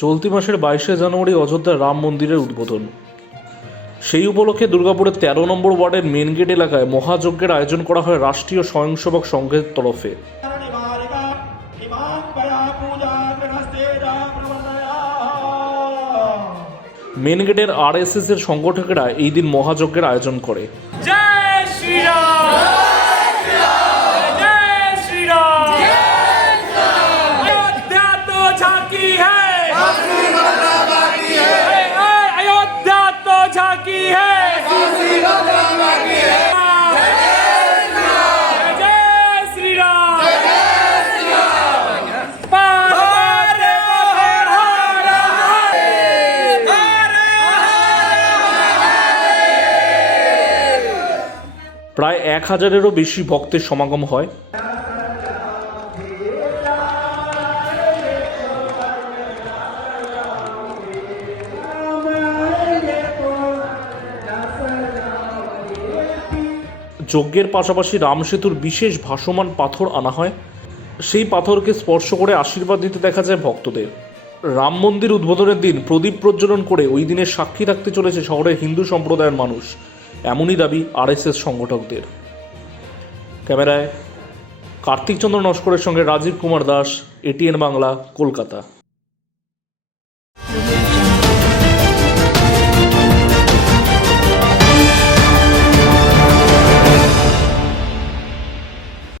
চলতি মাসের বাইশে জানুয়ারি অযোধ্যা রাম মন্দিরের উদ্বোধন। সেই উপলক্ষে দুর্গাপুরের তেরো নম্বর ওয়ার্ডের মেন গেট এলাকায় মহাযজ্ঞের আয়োজন করা হয় রাষ্ট্রীয় স্বয়ংসেবক সংঘের তরফে। মেন গেটের এস এর সংগঠকেরা এই দিন মহাযজ্ঞের আয়োজন করে। জয় প্রায় এক হাজারেরও বেশি ভক্তের সমাগম হয়। যজ্ঞের পাশাপাশি রামসেতুর বিশেষ ভাসমান পাথর আনা হয়। সেই পাথরকে স্পর্শ করে আশীর্বাদ দিতে দেখা যায় ভক্তদের। রাম মন্দির উদ্বোধনের দিন প্রদীপ প্রজ্বলন করে ওই দিনের সাক্ষী থাকতে চলেছে শহরের হিন্দু সম্প্রদায়ের মানুষ। এমনই দাবি আরএসএস সংগঠকদের। ক্যামেরায় কার্তিকচন্দ্র নস্করের সঙ্গে রাজীব কুমার দাস এটিএন বাংলা কলকাতা।